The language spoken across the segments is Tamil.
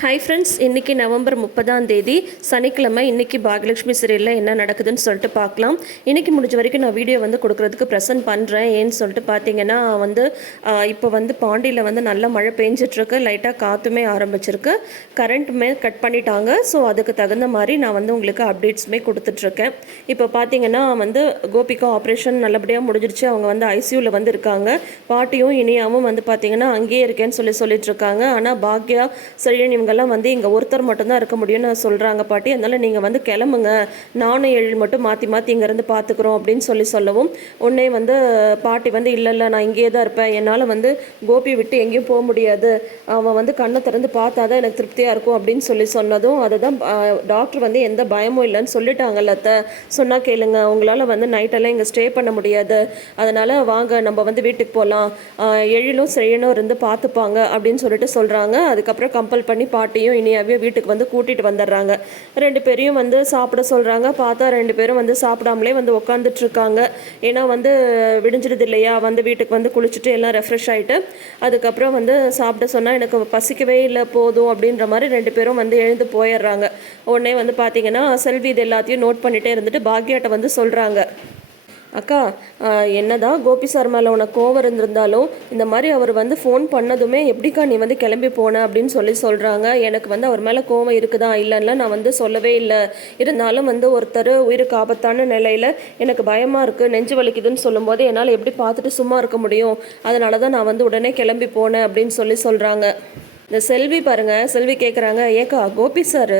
ஹாய் ஃப்ரெண்ட்ஸ் இன்றைக்கி நவம்பர் முப்பதாம் தேதி சனிக்கிழமை இன்றைக்கி பாகலட்சுமி சீரியலில் என்ன நடக்குதுன்னு சொல்லிட்டு பார்க்கலாம். இன்றைக்கி முடிஞ்ச வரைக்கும் நான் வீடியோ வந்து கொடுக்குறதுக்கு ப்ரெசென்ட் பண்ணுறேன் ஏன்னு சொல்லிட்டு பார்த்தீங்கன்னா வந்து இப்போ வந்து பாண்டியில் வந்து நல்ல மழை பெஞ்சிட்ருக்கு. லைட்டாக காற்றுமே ஆரம்பிச்சிருக்கு. கரண்ட்டுமே கட் பண்ணிட்டாங்க. ஸோ அதுக்கு தகுந்த மாதிரி நான் வந்து உங்களுக்கு அப்டேட்ஸுமே கொடுத்துட்ருக்கேன். இப்போ பார்த்தீங்கன்னா வந்து கோபிகா ஆப்ரேஷன் நல்லபடியாக முடிஞ்சிருச்சு. அவங்க வந்து ஐசியூவில் வந்து இருக்காங்க. பாட்டியும் இனியாவும் வந்து பார்த்தீங்கன்னா அங்கேயே இருக்கேன்னு சொல்லி சொல்லிட்டு இருக்காங்க ஆனால் பாக்யா சரியான அங்கெல்லாம் வந்து இங்கே ஒருத்தர் மட்டும்தான் இருக்க முடியும்னு சொல்கிறாங்க பாட்டி. அதனால் நீங்கள் வந்து கிளம்புங்க. நானும் எழில் மட்டும் மாற்றி மாற்றி இங்கேருந்து பார்த்துக்குறோம் அப்படின்னு சொல்லி சொல்லவும் உடனே வந்து பாட்டி வந்து இல்லை இல்லை நான் இங்கேயே தான் இருப்பேன். என்னால் வந்து கோபி விட்டு எங்கேயும் போக முடியாது. அவன் வந்து கண்ணை திறந்து பார்த்தா தான் எனக்கு திருப்தியாக இருக்கும் அப்படின்னு சொல்லி சொன்னதும் அதுதான் டாக்டர் வந்து எந்த பயமும் இல்லைன்னு சொல்லிட்டாங்கல்ல அத்தை. சொன்னால் கேளுங்க உங்களால் வந்து நைட்டெல்லாம் இங்கே ஸ்டே பண்ண முடியாது. அதனால் வாங்க நம்ம வந்து வீட்டுக்கு போகலாம் எழிலும் செழியனும் இருந்து பார்த்துப்பாங்க அப்படின்னு சொல்லிட்டு சொல்கிறாங்க அதுக்கப்புறம் கம்பல் பண்ணி பாட்டியும் இனியாவையும் வீட்டுக்கு வந்து கூட்டிகிட்டு வந்துடுறாங்க. ரெண்டு பேரையும் வந்து சாப்பிட சொல்கிறாங்க பார்த்தா ரெண்டு பேரும் வந்து சாப்பிடாமலே வந்து உட்காந்துட்ருக்காங்க ஏன்னா வந்து விடிஞ்சிடுது இல்லையா? வந்து வீட்டுக்கு வந்து குளிச்சுட்டு எல்லாம் ரெஃப்ரெஷ் ஆகிட்டு அதுக்கப்புறம் வந்து சாப்பிட சொன்னால் எனக்கு பசிக்கவே இல்லை போதும் அப்படின்ற மாதிரி ரெண்டு பேரும் வந்து எழுந்து போயிடுறாங்க. உடனே வந்து பார்த்தீங்கன்னா செல்வி இது எல்லாத்தையும் நோட் பண்ணிகிட்டே இருந்துட்டு பாக்யாட்ட வந்து சொல்கிறாங்க அக்கா என்ன என்னதான் கோபி சார் மேலே உனக்கு கோவம் இருந்திருந்தாலும் இந்த மாதிரி அவர் வந்து ஃபோன் பண்ணதுமே எப்படிக்கா நீ வந்து கிளம்பி போன அப்படின்னு சொல்லி சொல்கிறாங்க எனக்கு வந்து அவர் மேலே கோவம் இருக்குதா இல்லைன்னா நான் வந்து சொல்லவே இல்லை. இருந்தாலும் வந்து ஒருத்தர் உயிருக்கு ஆபத்தான நிலையில் எனக்கு பயமாக இருக்குது நெஞ்சு வலிக்குதுன்னு சொல்லும்போது என்னால் எப்படி பார்த்துட்டு சும்மா இருக்க முடியும்? அதனால தான் நான் வந்து உடனே கிளம்பி போனேன் அப்படின்னு சொல்லி சொல்கிறாங்க இந்த செல்வி பாருங்கள் செல்வி கேட்குறாங்க ஏக்கா கோபி சார்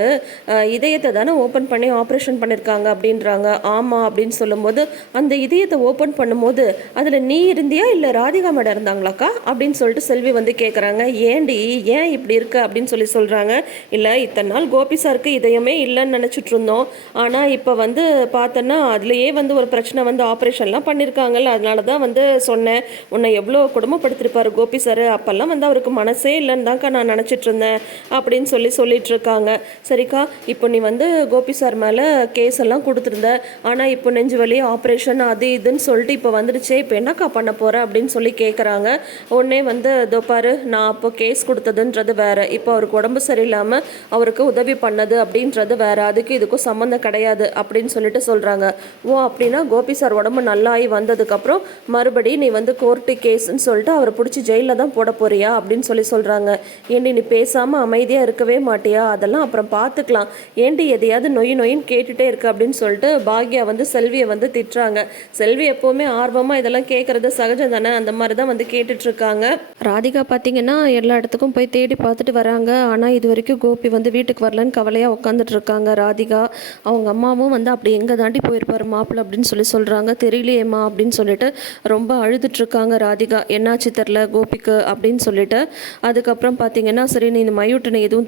இதயத்தை தானே ஓப்பன் பண்ணி ஆப்ரேஷன் பண்ணியிருக்காங்க அப்படின்றாங்க. ஆமாம் அப்படின்னு சொல்லும்போது அந்த இதயத்தை ஓப்பன் பண்ணும்போது அதில் நீ இருந்தியா? இல்லை ராதிகா மேடம் இருந்தாங்களாக்கா? அப்படின்னு சொல்லிட்டு செல்வி வந்து கேட்குறாங்க ஏண்டி ஏன் இப்படி இருக்கு? அப்படின்னு சொல்லி சொல்கிறாங்க இல்லை இத்தனை நாள் கோபி சாருக்கு இதயமே இல்லைன்னு நினச்சிட்டு இருந்தோம். ஆனால் இப்போ வந்து பார்த்தோன்னா அதுலேயே வந்து ஒரு பிரச்சனை வந்து ஆப்ரேஷன்லாம் பண்ணியிருக்காங்கல்ல அதனால தான் வந்து சொன்னேன். உன்னை எவ்வளோ குடும்பப்படுத்திருப்பார் கோபி சார். அப்போல்லாம் வந்து அவருக்கு மனசே இல்லைன்னு தான்க்கா நான் நினச்சிட்டு இருந்தேன் அப்படின்னு சொல்லி சொல்லிட்டு இருக்காங்க சரிக்கா இப்போ நீ வந்து கோபி சார் மேலே கேஸ் எல்லாம் கொடுத்துருந்த. ஆனால் இப்போ நெஞ்சு வலி ஆப்ரேஷன் அது இதுன்னு சொல்லிட்டு இப்போ வந்துடுச்சே இப்போ என்னக்கா பண்ண போகிற அப்படின்னு சொல்லி கேட்குறாங்க உடனே வந்து இதோ பாரு நான் அப்போ கேஸ் கொடுத்ததுன்றது வேறு. இப்போ அவருக்கு உடம்பு சரியில்லாமல் அவருக்கு உதவி பண்ணது அப்படின்றது வேறு. அதுக்கு இதுக்கும் சம்மந்தம் கிடையாது அப்படின்னு சொல்லிட்டு சொல்கிறாங்க ஓ அப்படின்னா கோபி சார் உடம்பு நல்லாகி வந்ததுக்கப்புறம் மறுபடி நீ வந்து கோர்ட்டு கேஸ்ன்னு சொல்லிட்டு அவரை பிடிச்சி ஜெயிலில் தான் போட போறியா அப்படின்னு சொல்லி சொல்கிறாங்க ஏண்டி நீ பேசாமல் அமைதியாக இருக்கவே மாட்டியா? அதெல்லாம் அப்புறம் பார்த்துக்கலாம் ஏண்டி எதையாவது நொய் நொயின்னு கேட்டுட்டே இருக்கு அப்படின்னு சொல்லிட்டு பாக்யா வந்து செல்வியை வந்து திட்டுறாங்க. செல்வி எப்போவுமே ஆர்வமாக இதெல்லாம் கேட்குறது சகஜம் தானே அந்த மாதிரி தான் வந்து கேட்டுட்ருக்காங்க. ராதிகா பார்த்தீங்கன்னா எல்லா இடத்துக்கும் போய் தேடி பார்த்துட்டு வராங்க. ஆனால் இது வரைக்கும் கோபி வந்து வீட்டுக்கு வரலன்னு கவலையாக உட்காந்துட்டு இருக்காங்க ராதிகா. அவங்க அம்மாவும் வந்து அப்படி எங்கே தாண்டி போயிருப்பாரு மாப்பிள்ளை? அப்படின்னு சொல்லி சொல்கிறாங்க தெரியலையேம்மா அப்படின்னு சொல்லிட்டு ரொம்ப அழுதுட்டு இருக்காங்க ராதிகா. என்னாச்சு தெரில கோபிக்கு? அப்படின்னு சொல்லிட்டு. அதுக்கப்புறம் பார்த்தீங்கன்னா சரி நீ இந்த மயூட்டனை எதுவும்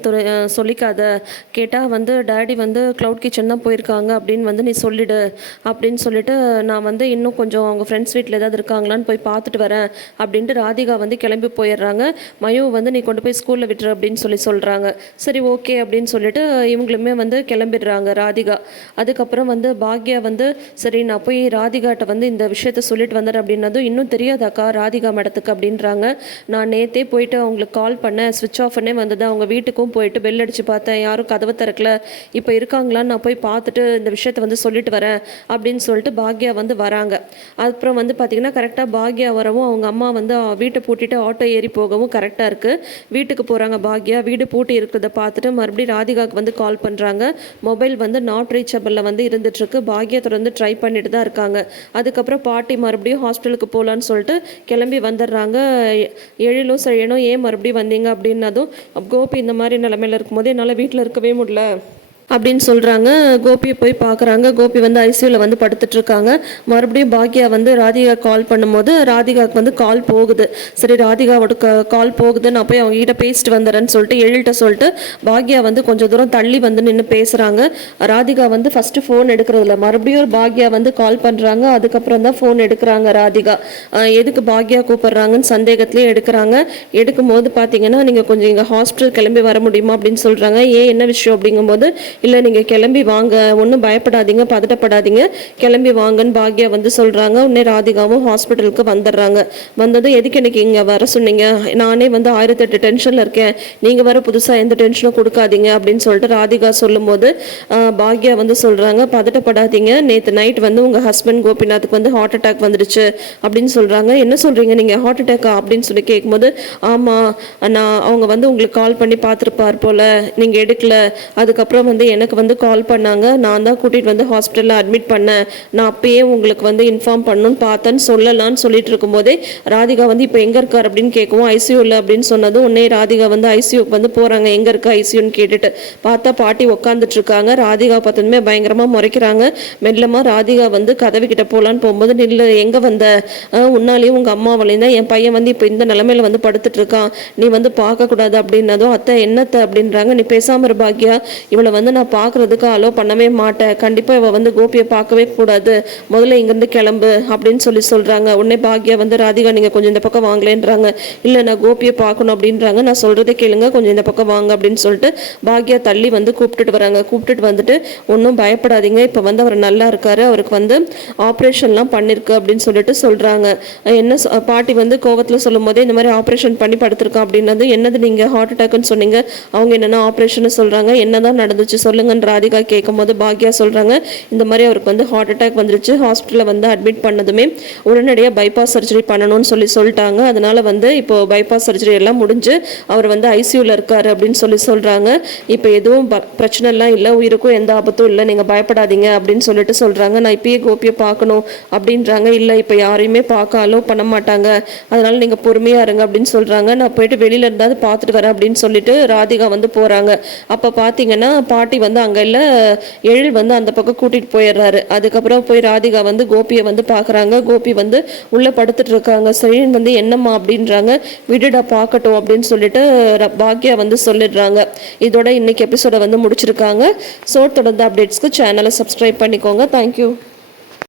சொல்லிக்காத. கேட்டால் வந்து டேடி வந்து க்ளவுட் கிச்சன் தான் போயிருக்காங்க அப்படின்னு வந்து நீ சொல்லிடு. அப்படின்னு சொல்லிட்டு நான் வந்து இன்னும் கொஞ்சம் அவங்க ஃப்ரெண்ட்ஸ் வீட்டில் ஏதாவது இருக்காங்களான்னு போய் பார்த்துட்டு வரேன் அப்படின்ட்டு ராதிகா வந்து கிளம்பி போயிடுறாங்க. மயு வந்து நீ கொண்டு போய் ஸ்கூலில் விட்டுரு அப்படின்னு சொல்லி சொல்கிறாங்க சரி ஓகே அப்படின்னு சொல்லிட்டு இவங்களுமே வந்து கிளம்பிடுறாங்க ராதிகா. அதுக்கப்புறம் வந்து பாக்யா வந்து சரி நான் போய் ராதிகாட்ட வந்து இந்த விஷயத்த சொல்லிட்டு வந்துடுறேன் அப்படின்னதும் இன்னும் தெரியாதாக்கா ராதிகா மேடத்துக்கு அப்படின்றாங்க. நான் நேத்தே போயிட்டு அவங்களுக்கு கால் பண்ணேன் சுவிட்ச் ஆஃப் வந்தது. அவங்க வீட்டுக்கும் போயிட்டு பெல் அடிச்சு பார்த்தேன். யாரும் கதவை திறக்கல. இப்போ இருக்காங்களான்னு நான் போய் பார்த்துட்டு இந்த விஷயத்த வந்து சொல்லிட்டு வரேன் அப்படின்னு சொல்லிட்டு பாக்யா வந்து வராங்க. அப்புறம் வந்து பார்த்திங்கன்னா கரெக்டாக பாக்யா வரவும் அவங்க அம்மா வந்து வீட்டை பூட்டிட்டு ஆட்டோ ஏறி போகவும் கரெக்டாக இருக்குது வீட்டுக்கு போகிறாங்க பாக்யா. வீடு பூட்டி இருக்கிறத பார்த்துட்டு மறுபடியும் ராதிகாவுக்கு வந்து கால் பண்ணுறாங்க மொபைல் வந்து நாட் ரீச்சபிளில் வந்து இருந்துட்டுருக்கு. பாக்யா தொடர்ந்து ட்ரை பண்ணிட்டு தான் இருக்காங்க. அதுக்கப்புறம் பாட்டி மறுபடியும் ஹாஸ்பிட்டலுக்கு போகலான்னு சொல்லிட்டு கிளம்பி வந்துடுறாங்க. எ- எழிலும் செழியனும் ஏன் மறுபடியும் வந்தீங்க அப்படின்னதும் கோபி இந்த மாதிரி நிலமையில இருக்கும்போது என்னால் வீட்டில் இருக்கவே முடியல. அப்படின்னு சொல்கிறாங்க கோபியை போய் பார்க்குறாங்க. கோபி வந்து ஐசியூவில் வந்து படுத்துட்ருக்காங்க மறுபடியும் பாக்யா வந்து ராதிகா கால் பண்ணும்போது ராதிகாவுக்கு வந்து கால் போகுது. சரி ராதிகாவோட கால் போகுது. நான் போய் அவங்க கிட்ட பேசிட்டு வந்துடுறேன்னு சொல்லிட்டு எழில்கிட்ட சொல்லிட்டு பாக்யா வந்து கொஞ்சம் தூரம் தள்ளி வந்து நின்று பேசுகிறாங்க ராதிகா வந்து ஃபஸ்ட்டு ஃபோன் எடுக்கிறதில்ல மறுபடியும் பாக்யா வந்து கால் பண்ணுறாங்க அதுக்கப்புறம் தான் ஃபோன் எடுக்கிறாங்க ராதிகா. எதுக்கு பாக்யா கூப்பிட்றாங்கன்னு சந்தேகத்திலே எடுக்கிறாங்க. எடுக்கும்போது பார்த்தீங்கன்னா நீங்கள் கொஞ்சம் இங்கே ஹாஸ்பிட்டல் கிளம்பி வர முடியுமா அப்படின்னு சொல்கிறாங்க ஏன் என்ன விஷயம் அப்படிங்கும்போது இல்லை நீங்கள் கிளம்பி வாங்க ஒன்றும் பயப்படாதீங்க பதட்டப்படாதீங்க. கிளம்பி வாங்கன்னு பாக்யா வந்து சொல்கிறாங்க உடனே ராதிகாவும் ஹாஸ்பிட்டலுக்கு வந்துடுறாங்க. வந்ததும் எதுக்கு எனக்கு இங்கே வர சொன்னீங்க? நானே வந்து ஆயிரத்தெட்டு டென்ஷனில் இருக்கேன். நீங்கள் வர புதுசாக எந்த டென்ஷனும் கொடுக்காதீங்க அப்படின்னு சொல்லிட்டு ராதிகா சொல்லும்போது பாக்யா வந்து சொல்கிறாங்க பதட்டப்படாதீங்க. நேற்று நைட் வந்து உங்கள் ஹஸ்பண்ட் கோபிநாத்துக்கு வந்து ஹார்ட் அட்டாக் வந்துடுச்சு அப்படின்னு சொல்கிறாங்க என்ன சொல்கிறீங்க நீங்கள் ஹார்ட் அட்டாக்கா அப்படின்னு சொல்லி கேட்கும்போது ஆமாம் நான் அவங்க வந்து உங்களுக்கு கால் பண்ணி பார்த்துருப்பார் போல். நீங்கள் எடுக்கல. அதுக்கப்புறம் வந்து எனக்கு வந்து கால் பண்ணாங்க. நான் தான் கூட்டிகிட்டு வந்து ஹாஸ்பிட்டலில் அட்மிட் பண்ணேன். நான் அப்பயே உங்களுக்கு வந்து இன்ஃபார்ம் பண்ணணும்னு பார்த்தேன்னு சொல்லலாம்னு சொல்லிட்டு இருக்கும்போதே ராதிகா வந்து இப்போ எங்கே இருக்கார் அப்படின்னு கேட்கவும் ஐசியூவில் அப்படின்னு சொன்னதும் உடனே ராதிகா வந்து ஐசியூக்கு வந்து போகிறாங்க எங்கே இருக்கா ஐசியூன்னு கேட்டுட்டு. பார்த்தா பாட்டி உட்காந்துட்டு இருக்காங்க. ராதிகா பார்த்ததுமே பயங்கரமாக முறைக்கிறாங்க. மெல்லமாக ராதிகா வந்து கதவு கிட்ட போகலான்னு போகும்போது நில்லு எங்கே வந்த? உன்னாலேயும் உங்கள் அம்மாவாலையும் தான் என் பையன் வந்து இப்போ இந்த நிலமையில வந்து படுத்துட்டு இருக்கான். நீ வந்து பார்க்கக்கூடாது அப்படின்னதும் அத்தை என்னத்தை? அப்படின்றாங்க. நீ பேசாமல் பாக்யா இவளை வந்து நான் நான் பார்க்கறதுக்கு அலோ பண்ணவே மாட்டேன். கண்டிப்பாக இவள் வந்து கோபியை பார்க்கவே கூடாது. முதல்ல இங்கேருந்து கிளம்பு அப்படின்னு சொல்லி சொல்கிறாங்க உடனே பாக்யா வந்து ராதிகா நீங்கள் கொஞ்சம் இந்த பக்கம் வாங்கலேன்றாங்க இல்லை நான் கோபியை பார்க்கணும் அப்படின்றாங்க. நான் சொல்கிறத கேளுங்க. கொஞ்சம் இந்த பக்கம் வாங்க அப்படின்னு சொல்லிட்டு பாக்யா தள்ளி வந்து கூப்பிட்டுட்டு வராங்க. கூப்பிட்டுட்டு வந்துட்டு ஒன்றும் பயப்படாதீங்க. இப்போ வந்து அவர் நல்லா இருக்காரு. அவருக்கு வந்து ஆப்ரேஷன்லாம் பண்ணியிருக்கு அப்படின்னு சொல்லிட்டு சொல்கிறாங்க என்ன பாட்டி வந்து கோவத்தில் சொல்லும் போதே இந்த மாதிரி ஆப்ரேஷன் பண்ணி படுத்திருக்கான் அப்படின்னது என்னது நீங்கள் ஹார்ட் அட்டாக்னு சொன்னீங்க. அவங்க என்னென்ன ஆப்ரேஷன் சொல்கிறாங்க என்னதான் நடந்துச்சு சொல்லுங்கன்னு ராதிகா கேட்கும்போது பாக்யா சொல்கிறாங்க இந்த மாதிரி அவருக்கு வந்து ஹார்ட் அட்டாக் வந்துருச்சு ஹாஸ்பிட்டலில் வந்து அட்மிட் பண்ணதுமே உடனடியாக பைபாஸ் சர்ஜரி பண்ணணும்னு சொல்லி சொல்லிட்டாங்க. அதனால் வந்து இப்போ பைபாஸ் சர்ஜரி எல்லாம் முடிஞ்சு அவர் வந்து ஐசியூவில் இருக்கார் அப்படின்னு சொல்லி சொல்கிறாங்க இப்போ எதுவும் ப- இல்லை உயிருக்கும் எந்த ஆபத்தும் இல்லை நீங்கள் பயப்படாதீங்க அப்படின்னு சொல்லிட்டு சொல்கிறாங்க நான் இப்பயே கோபியை பார்க்கணும் அப்படின்றாங்க. இல்லை இப்போ யாரையுமே பார்க்க அலோவ் பண்ண மாட்டாங்க. அதனால் நீங்கள் பொறுமையாக இருங்க அப்படின்னு சொல்கிறாங்க நான் போயிட்டு வெளியில் இருந்தாவது பார்த்துட்டு வரேன் அப்படின்னு சொல்லிட்டு ராதிகா வந்து போகிறாங்க அப்போ பார்த்தீங்கன்னா பாட்டி வந்து அங்கே இல்லை எழில் வந்து அந்த பக்கம் கூட்டிகிட்டு போயிடுறாரு. அதுக்கப்புறம் போய் ராதிகா வந்து கோபியை வந்து பார்க்குறாங்க கோபி வந்து உள்ளே படுத்துட்டு இருக்காங்க. செழின் வந்து என்னம்மா அப்படின்றாங்க. விடுடா பார்க்கட்டும் அப்படின்னு சொல்லிட்டு பாக்யா வந்து சொல்லிடுறாங்க. இதோட இன்னைக்கு எபிசோட வந்து முடிச்சிருக்காங்க. ஸோ தொடர்ந்து அப்டேட்ஸ்க்கு சேனலை சப்ஸ்கிரைப் பண்ணிக்கோங்க. தேங்க்யூ